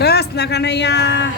Krishna Kanaiya